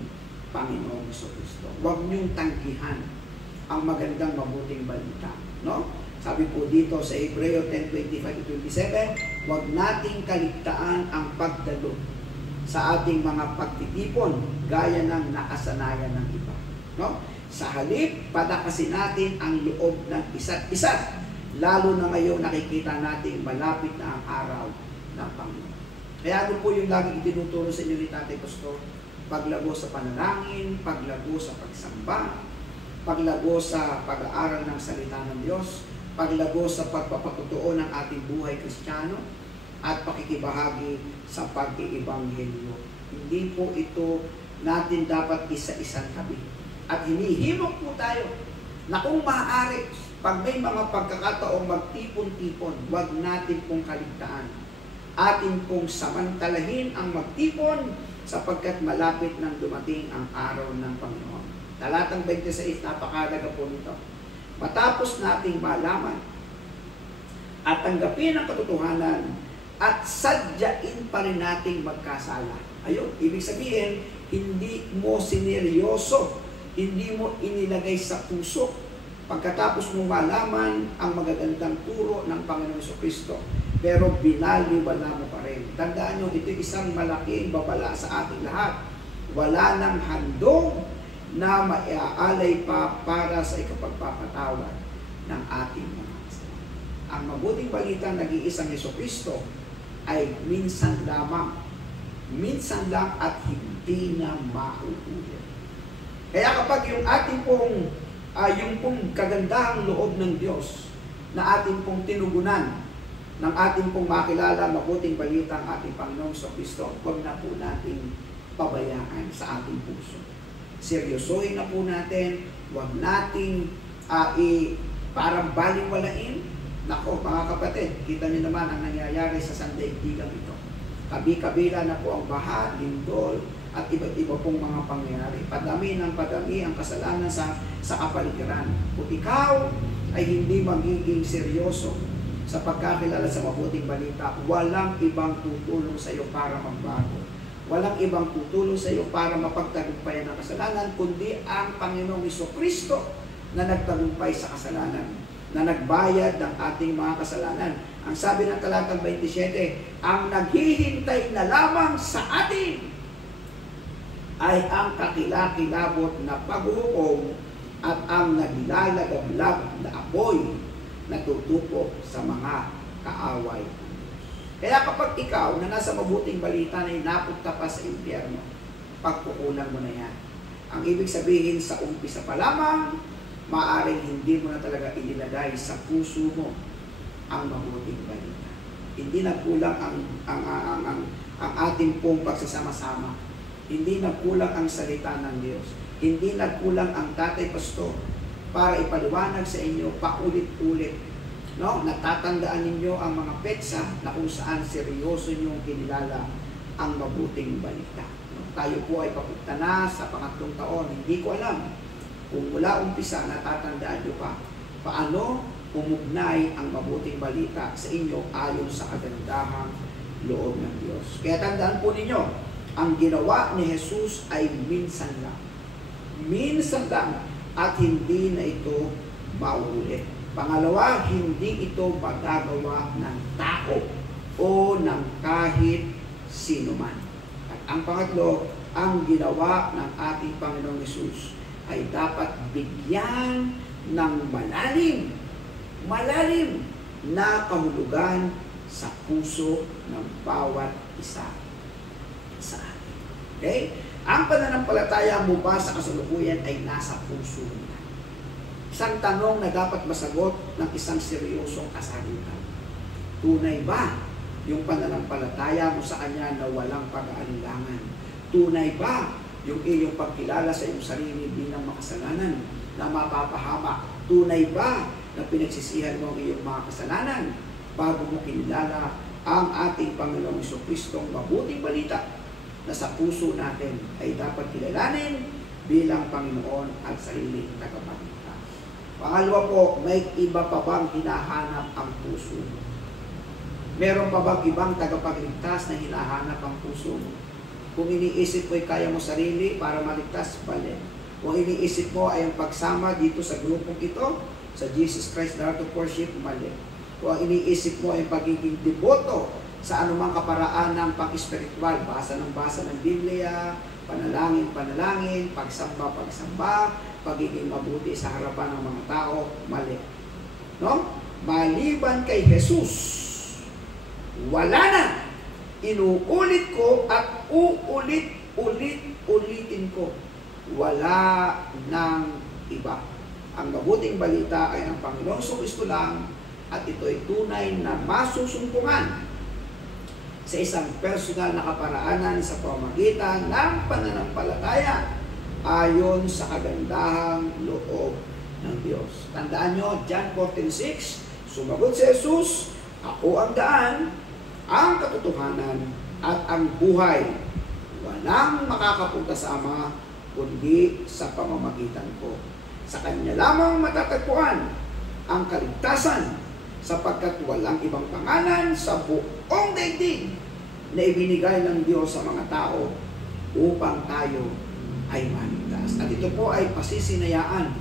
Panginoong Kristo. Huwag niyong tanggihan ang magandang mabuting balita. No? Sabi po dito sa Hebreo 10:25-27, huwag nating kaligtaan ang pagdalo sa ating mga pagtitipon gaya ng nakasanayan ng iba. No? Sa halip, patakasin natin ang loob ng isa't isa. Lalo na ngayon nakikita natin malapit na ang araw ng Panginoon. Kaya ano po yung laging itinuturo sa inyo ni Tatay Pastor? Paglago sa panalangin, paglago sa pagsamba, paglago sa pag-aaral ng salita ng Diyos, paglago sa pagpapatutuo ng ating buhay Kristiyano, at pakikibahagi sa pag-iibanghelyo. Hindi po ito natin dapat isa-isang tabi. At hinihimok po tayo na kung maaari, pag may mga pagkakataong magtipon-tipon, huwag natin pong kaligtaan. Atin pong samantalahin ang magtipon sapagkat malapit nang dumating ang araw ng Panginoon. Talatang 26, napakalaga po nito. Matapos nating malaman at tanggapin ang katotohanan at sadyain pa rin nating magkasala. Ayun, ibig sabihin, hindi mo sineryoso, hindi mo inilagay sa puso pagkatapos mo malaman ang magagandang turo ng Panginoong Kristo. Pero binaliwala mo pa rin. Tandaan nyo, ito isang malaking babala sa ating lahat. Wala nang handog na maiaalay pa para sa ikapagpapatawad ng ating mga kasalanan. Ang mabuting balita nag-iisang Jesucristo ay minsan lamang. Minsan lang at hindi na mauulit. Kaya kapag yung ating pong yung pong kagandahang loob ng Diyos na ating pong tinugunan ng ating pong makilala mabuting balita ang ating Panginoong Kristo, huwag na po natin pabayaan sa ating puso. Seryosohin na po natin, huwag nating parang baliwalain. Nako, mga kapatid, kita niyo naman ang nangyayari sa sandaigdigang ito. Kabi-kabila na po ang baha, lindol, at iba't iba pong mga pangyayari. Padami ng padami ang kasalanan sa kapaligiran. Kung ikaw ay hindi magiging seryoso sa pagkakilala sa mabuting balita, walang ibang tutulong sa iyo para magbago. Walang ibang tutulong sa iyo para mapagtagumpayan ng kasalanan, kundi ang Panginoong Kristo na nagtagumpay sa kasalanan, na nagbayad ng ating mga kasalanan. Ang sabi ng talatang 27, ang naghihintay na lamang sa atin ay ang kakilakilabot na paghuhukom at ang naglalagablab na apoy na tutupo sa mga kaaway. Kaya kapag ikaw na nasa mabuting balita na napunta pa sa impyerno, pagkukulang mo na yan. Ang ibig sabihin sa umpisa pa lamang, maaaring hindi mo na talaga inilagay sa puso mo ang mabuting balita. Hindi nagkulang ang ating pong pagsasama-sama. Hindi nagkulang ang salita ng Diyos. Hindi nagkulang ang tatay pastor para ipaliwanag sa inyo paulit-ulit. No? Natatandaan ninyo ang mga petsa na kung saan seryoso niyong kinilala ang mabuting balita. No? Tayo po ay papunta na sa pangatlong taon. Hindi ko alam kung mula umpisa natatandaan nyo pa paano umugnay ang mabuting balita sa inyo ayon sa kagandahang loob ng Diyos. Kaya tandaan po ninyo, ang ginawa ni Jesus ay minsan lang. Minsan lang at hindi na ito mauulit. Pangalawa, hindi ito magagawa ng tao o ng kahit sino man. At ang pangatlo, ang ginawa ng ating Panginoong Hesus ay dapat bigyan ng malalim na kahulugan sa puso ng bawat isa sa atin. Okay? Ang pananampalataya mo ba sa kasalukuyan ay nasa puso mo. Isang tanong na dapat masagot ng isang seryosong kasagutan. Tunay ba yung pananampalataya mo sa Kanya na walang pag-aalinlangan? Tunay ba yung iyong pagkilala sa iyong sarili bilang makasalanan na mapapahamak? Tunay ba na pinagsisihan mo ang iyong mga kasalanan bago mo kinilala ang ating Panginoong Jesucristong mabuting balita na sa puso natin ay dapat kilalanin bilang Panginoon at sariling tagapagligtas? Pangalawa po, may iba pa bang hinahanap ang puso mo? Meron pa bang ibang tagapagligtas na hinahanap ang puso mo? Kung iniisip mo ay kaya mo sarili para maligtas, balik. Kung iniisip mo ay ang pagsama dito sa grupong ito, sa Jesus Christ Heart of Worship, mali. Kung iniisip mo ay pagiging deboto sa anumang kaparaan ng pang-espiritual, basa ng Biblia, panalangin, pagsamba, pagiging mabuti sa harapan ng mga tao, mali. No? Maliban kay Jesus, wala na. Inuulit ko at ulitin ko. Wala ng iba. Ang mabuting balita ay ang Panginoong Jesucristo lang at ito ay tunay na masusumpungan sa isang personal na kaparaanan sa pamamagitan ng pananampalataya ayon sa kagandahang loob ng Diyos. Tandaan nyo, John 14:6, sumagot si Jesus, ako ang daan, ang katotohanan, at ang buhay. Walang makakapunta sa Ama, kundi sa pamamagitan ko. Sa Kanya lamang matatagpuan ang kaligtasan, sapagkat walang ibang pangalan sa buong daigdig na ibinigay ng Diyos sa mga tao upang tayo ay maligtas. At ito po ay pasisinayaan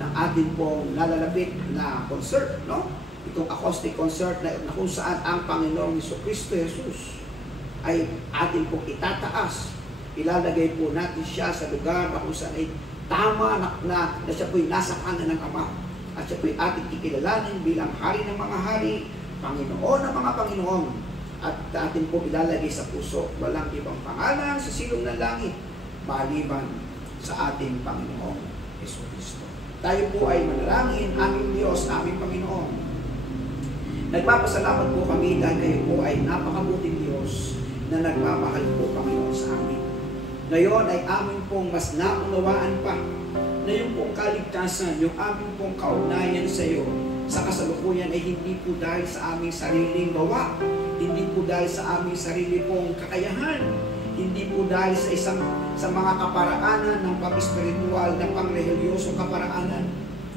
ng atin pong nalalapit na concert, no? Itong acoustic concert na kung saan ang Panginoong Jesucristo Jesus ay atin pong itataas. Ilalagay po natin siya sa lugar na kung saan ay tama na siya po'y nasa kanan ng Ama. At siya po'y ating ikilalanin bilang Hari ng mga hari, Panginoon ng mga Panginoon. At atin po ilalagay sa puso, walang ibang pangalan sa silong ng langit maliban sa ating Panginoong Jesucristo. Tayo po ay manalangin, aming Diyos, aming Panginoon. Nagpapasalamat po kami dahil kayo po ay napakabuting Diyos na nagmamahal po, Panginoon, sa amin. Ngayon ay amin pong mas naunawaan pa na yung pong kaligtasan, yung aming pong kaugnayan sa iyo sa kasalukuyan ay hindi po dahil sa aming sariling gawa, hindi po dahil sa aming sarili pong kakayahan, hindi po dahil sa mga kaparaanan ng pang-espiritual na pang-religyosong kaparaanan.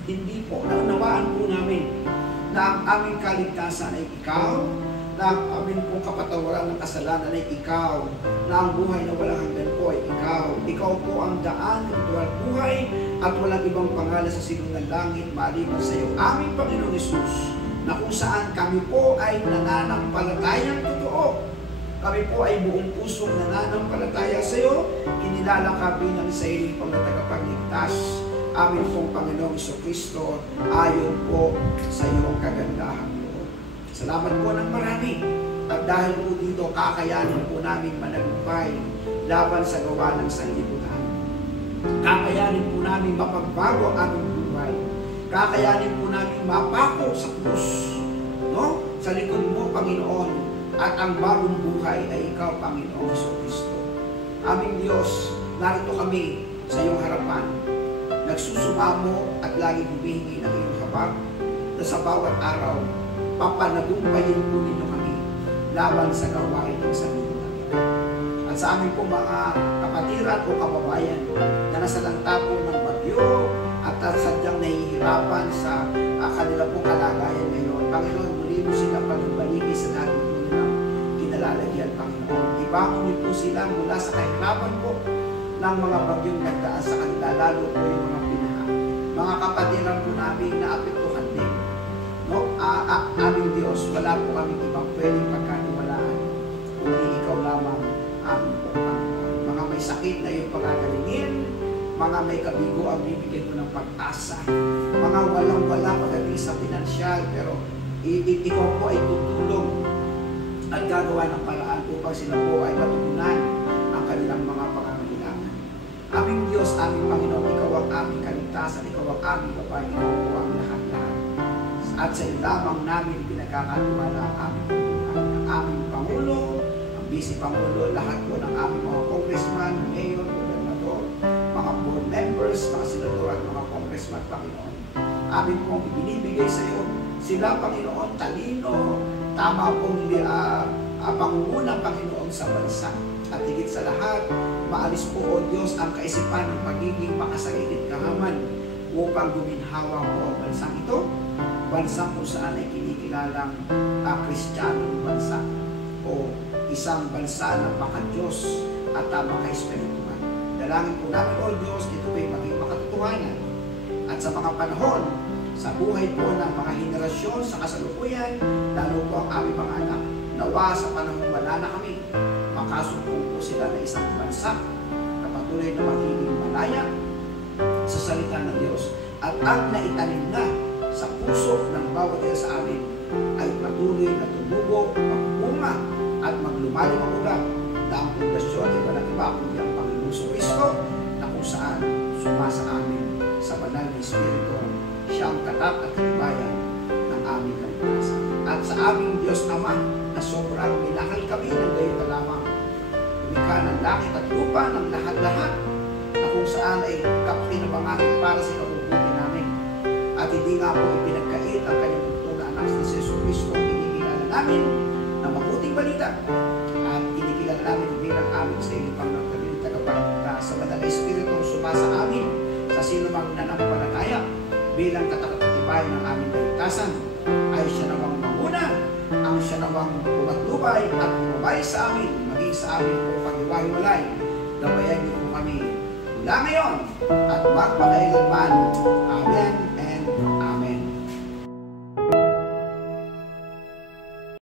Hindi po, naunawaan po namin na ang aming kaligtasan ay ikaw, na ang aming pong kapatawaran ng kasalanan ay ikaw, na ang buhay na walang hanggan po ay ikaw. Ikaw po ang daan, ito ang buhay, at walang ibang pangalan sa silong ng langit maliban sa iyo. Aming Panginoon Hesus, na kung saan kami po ay nananampalatayang totoo. Kami po ay buong pusong nananampalataya sa iyo, inilala ka bilang sa iyo pang tagapagligtas. Amin pong Panginoong Jesucristo, ayon po sa iyong kagandahan po. Salamat po ng marami. At dahil po dito, kakayanin po namin managumpay laban sa gawa ng sanlibutan. Kakayanin po namin mapagbago ang aming buhay. Kakayanin po namin mapako sa krus, no? Sa likod mo, Panginoon. At ang bagong buhay ay ikaw, Panginoong Jesucristo. Aming Diyos, narito kami sa iyong harapan. Nagsusumamo at lagi humihingi ng iyong habag na sa bawat araw, papanagumpayin po ninyo kami laban sa gawain ng sanlibutan. At sa aming pong mga kapatiran o kababayan na nasa lantapo ng bagyo at sadyang nahihirapan sa kanila pong kalagayan ngayon, Panginoon, muli mo sila pagbaligi sa dati po nilang kinalalagyan, Panginoon. Ibangon niyo po sila mula sa kahirapan po ng mga bagyong nagdaan sa kanila, lalo po yung mga pinaha. Mga kapatiran po namin na apektuhan din. No? Aming Diyos, wala po kami ibang pwedeng pagkaniwalaan kundi ikaw lamang ang Panginoon. Mga may sakit na iyong pagagalingin, mga may kabigo ang bibigyan mo ng pag-asa, mga walang-wala pagdating sa pinansyal, pero ikaw po ay tutulong at gagawa ng paraan upang sila po ay matugunan ang kanilang mga pangangailangan. Aming Diyos, aming Panginoon, ikaw ang aming kaligtasan, ikaw ang aming babae, ikaw po ang lahat-lahat. At sa iyo lamang namin pinagkakatiwala ang aming buhay. Ang aming Pangulo, ang Vice Pangulo, lahat po ng aming mga congressman, mayor, gobernador, mga board members, mga senador at mga congressman, Panginoon. Amin pong ibinibigay sa iyo sila, Panginoon, talino, tama pong pangungunang Panginoon sa bansa. At higit sa lahat, maalis po, O Diyos, ang kaisipan ng pagiging makasagilid kahaman upang guminhawa po ang bansang ito, bansang kung saan ay kinikilalang Kristiyanong bansa o isang bansa na maka-Diyos at maka-espirituhan. Dalangin po namin, O Diyos, ito ay maging makatotohanan. At sa mga panahon, sa buhay po ng mga henerasyon sa kasalukuyan, lalo po ang aming mga anak, nawa sa panahon wala na kami, makasumpong po sila na isang bansa na patuloy na magiging malaya sa salita ng Diyos. At ang naitanim na sa puso ng bawat isa sa amin ay patuloy na tumubo, magbunga at maglumalim ang ugat na ang pundasyon ay walang iba kundi ang Panginoong Jesucristo na kung saan sumasa amin sa banal na Espiritu. Siya ang katat at katibayan ng aming kaligtasan. At sa aming Diyos Ama na sobrang minahal kami ng gayon na lamang, lumikha ng langit at lupa ng lahat-lahat na kung saan ay kapinabangan para sa kabubuti namin. At hindi nga po ipinagkait ang kanyang bugtong na anak si Jesucristo, kinikilala namin na mabuting balita at kinikilala namin bilang aming sa iyo pang nagkabing tagapagligtas sa banal na Espiritu sumasa amin sa sino mang nanampalataya bilang katakatibayan ng aming kaligtasan ay siya namang manguna, ang siya namang pumatlubay at bumabay sa amin, maging sa amin po pag-iwahiwalay. Gabayan niyo po kami mula ngayon at magpakailanman. Amen.